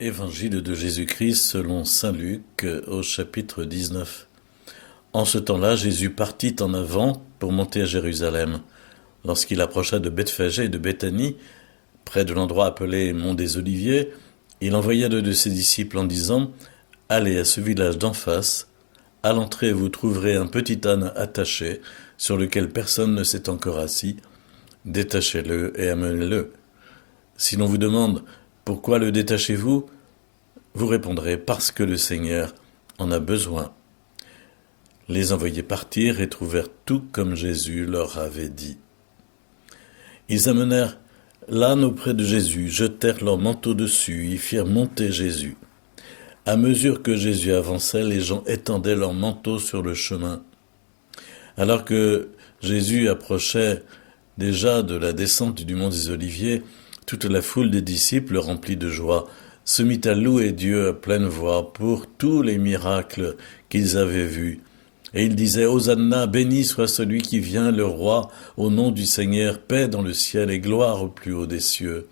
Évangile de Jésus-Christ selon saint Luc au chapitre 19. En ce temps-là, Jésus partit en avant pour monter à Jérusalem. Lorsqu'il approcha de Bethphagée et de Béthanie, près de l'endroit appelé Mont des Oliviers, il envoya deux de ses disciples en disant « Allez à ce village d'en face. À l'entrée, vous trouverez un petit âne attaché, sur lequel personne ne s'est encore assis. Détachez-le et amenez-le. Si l'on vous demande « Pourquoi le détachez-vous » vous répondrez « Parce que le Seigneur en a besoin. » Les envoyés partirent et trouvèrent tout comme Jésus leur avait dit. Ils amenèrent l'âne auprès de Jésus, jetèrent leur manteau dessus, y firent monter Jésus. À mesure que Jésus avançait, les gens étendaient leurs manteaux sur le chemin. Alors que Jésus approchait déjà de la descente du mont des Oliviers, toute la foule des disciples, remplie de joie, se mit à louer Dieu à pleine voix pour tous les miracles qu'ils avaient vus. Et ils disaient « Hosanna, béni soit celui qui vient, le roi, au nom du Seigneur, paix dans le ciel et gloire au plus haut des cieux. »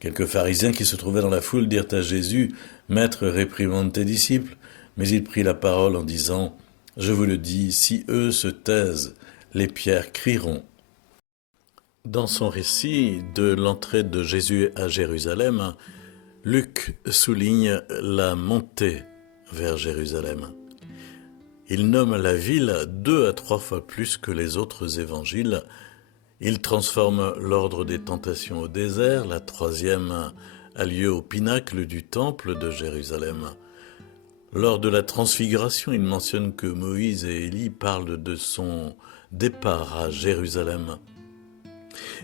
Quelques pharisiens qui se trouvaient dans la foule dirent à Jésus « Maître, réprimande tes disciples. » Mais il prit la parole en disant « Je vous le dis, si eux se taisent, les pierres crieront. » Dans son récit de l'entrée de Jésus à Jérusalem, Luc souligne la montée vers Jérusalem. Il nomme la ville 2 à 3 fois plus que les autres évangiles. Il transforme l'ordre des tentations au désert. La 3e a lieu au pinacle du temple de Jérusalem. Lors de la transfiguration, il mentionne que Moïse et Élie parlent de son départ à Jérusalem.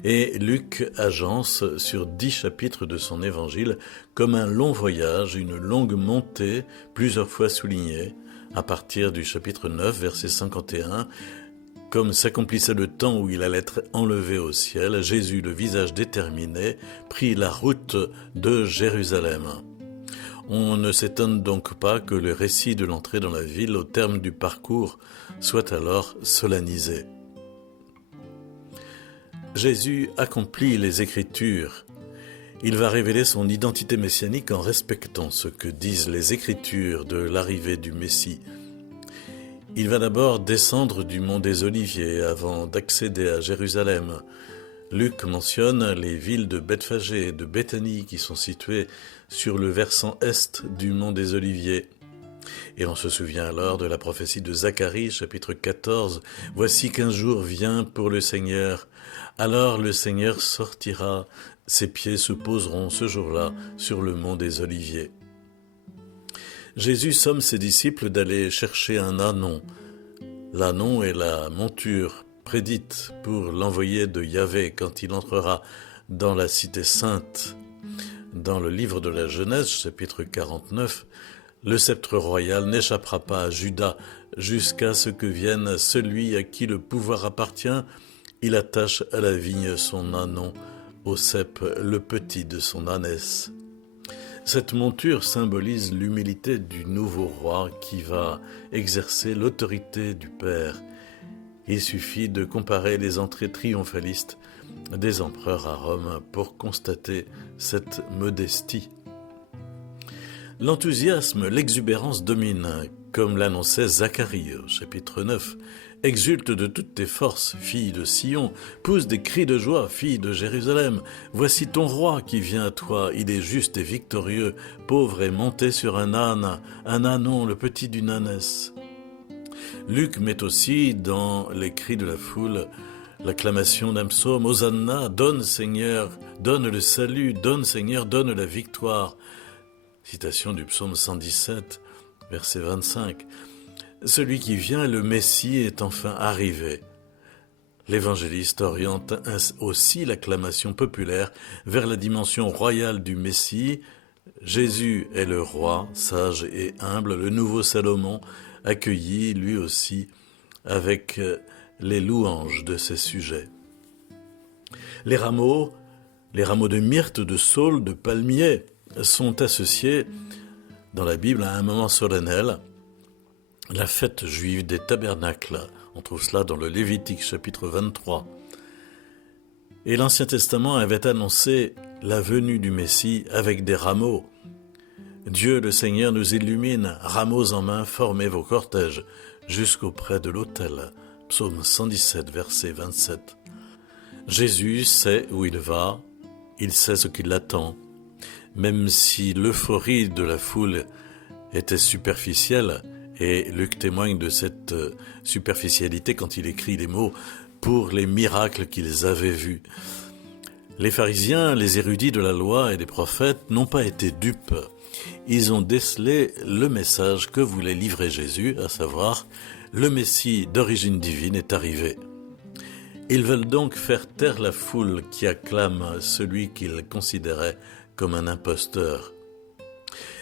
Et Luc agence sur 10 chapitres de son évangile comme un long voyage, une longue montée, plusieurs fois soulignée, à partir du chapitre 9, verset 51, comme s'accomplissait le temps où il allait être enlevé au ciel, Jésus, le visage déterminé, prit la route de Jérusalem. On ne s'étonne donc pas que le récit de l'entrée dans la ville au terme du parcours soit alors solennisé. Jésus accomplit les Écritures. Il va révéler son identité messianique en respectant ce que disent les Écritures de l'arrivée du Messie. Il va d'abord descendre du mont des Oliviers avant d'accéder à Jérusalem. Luc mentionne les villes de Bethphagée et de Béthanie qui sont situées sur le versant est du mont des Oliviers. Et on se souvient alors de la prophétie de Zacharie, chapitre 14. « Voici qu'un jour vient pour le Seigneur. Alors le Seigneur sortira, ses pieds se poseront ce jour-là sur le mont des Oliviers. » Jésus somme ses disciples d'aller chercher un ânon. L'ânon est la monture prédite pour l'envoyé de Yahvé quand il entrera dans la cité sainte. Dans le livre de la Genèse, chapitre 49, le sceptre royal n'échappera pas à Juda jusqu'à ce que vienne celui à qui le pouvoir appartient. Il attache à la vigne son ânon, au cep le petit de son ânesse. Cette monture symbolise l'humilité du nouveau roi qui va exercer l'autorité du Père. Il suffit de comparer les entrées triomphalistes des empereurs à Rome pour constater cette modestie. L'enthousiasme, l'exubérance dominent, comme l'annonçait Zacharie au chapitre 9. « Exulte de toutes tes forces, fille de Sion, pousse des cris de joie, fille de Jérusalem. Voici ton roi qui vient à toi, il est juste et victorieux, pauvre et monté sur un âne, un ânon, le petit d'une ânesse. » Luc met aussi dans les cris de la foule l'acclamation d'un psaume « Hosanna, donne Seigneur, donne le salut, donne Seigneur, donne la victoire ». Citation du psaume 117, verset 25. Celui qui vient, le Messie, est enfin arrivé. L'évangéliste oriente aussi l'acclamation populaire vers la dimension royale du Messie. Jésus est le roi, sage et humble, le nouveau Salomon, accueilli lui aussi avec les louanges de ses sujets. Les rameaux de myrte, de saule, de palmier sont associés dans la Bible à un moment solennel, la fête juive des tabernacles. On trouve cela dans le Lévitique chapitre 23. Et l'Ancien Testament avait annoncé la venue du Messie avec des rameaux Dieu le Seigneur nous illumine, rameaux en main, formez vos cortèges jusqu'auprès de l'autel. Psaume 117, verset 27. Jésus sait où il va, il sait ce qui l'attend. Même si l'euphorie de la foule était superficielle, et Luc témoigne de cette superficialité quand il écrit les mots « pour les miracles qu'ils avaient vus ». Les pharisiens, les érudits de la loi et des prophètes n'ont pas été dupes. Ils ont décelé le message que voulait livrer Jésus, à savoir le Messie d'origine divine est arrivé. Ils veulent donc faire taire la foule qui acclame celui qu'ils considéraient comme un imposteur.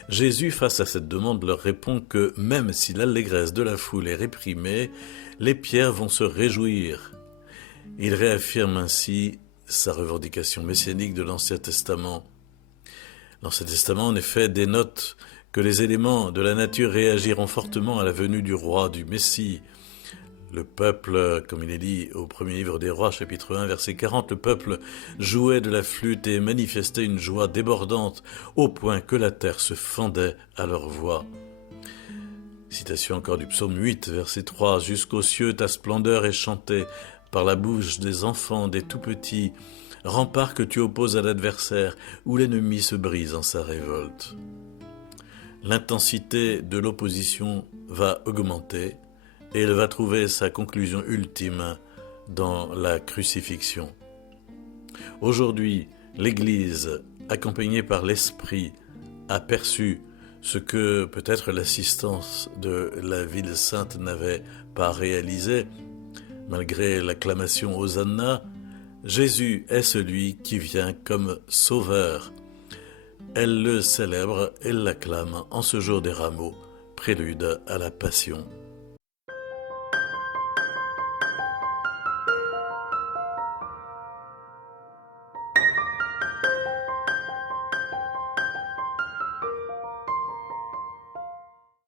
Jésus, face à cette demande, leur répond que même si l'allégresse de la foule est réprimée, les pierres vont se réjouir. Il réaffirme ainsi sa revendication messianique de l'Ancien Testament. L'Ancien Testament, en effet, dénote que les éléments de la nature réagiront fortement à la venue du roi, du Messie. Le peuple, comme il est dit au premier livre des rois, chapitre 1, verset 40, le peuple jouait de la flûte et manifestait une joie débordante, au point que la terre se fendait à leur voix. Citation encore du psaume 8, verset 3, « Jusqu'aux cieux ta splendeur est chantée par la bouche des enfants, des tout-petits, rempart que tu opposes à l'adversaire, où l'ennemi se brise en sa révolte. » L'intensité de l'opposition va augmenter, et elle va trouver sa conclusion ultime dans la crucifixion. Aujourd'hui, l'Église, accompagnée par l'Esprit, a perçu ce que peut-être l'assistance de la ville sainte n'avait pas réalisé. Malgré l'acclamation Hosanna, Jésus est celui qui vient comme sauveur. Elle le célèbre et l'acclame en ce jour des rameaux, prélude à la Passion.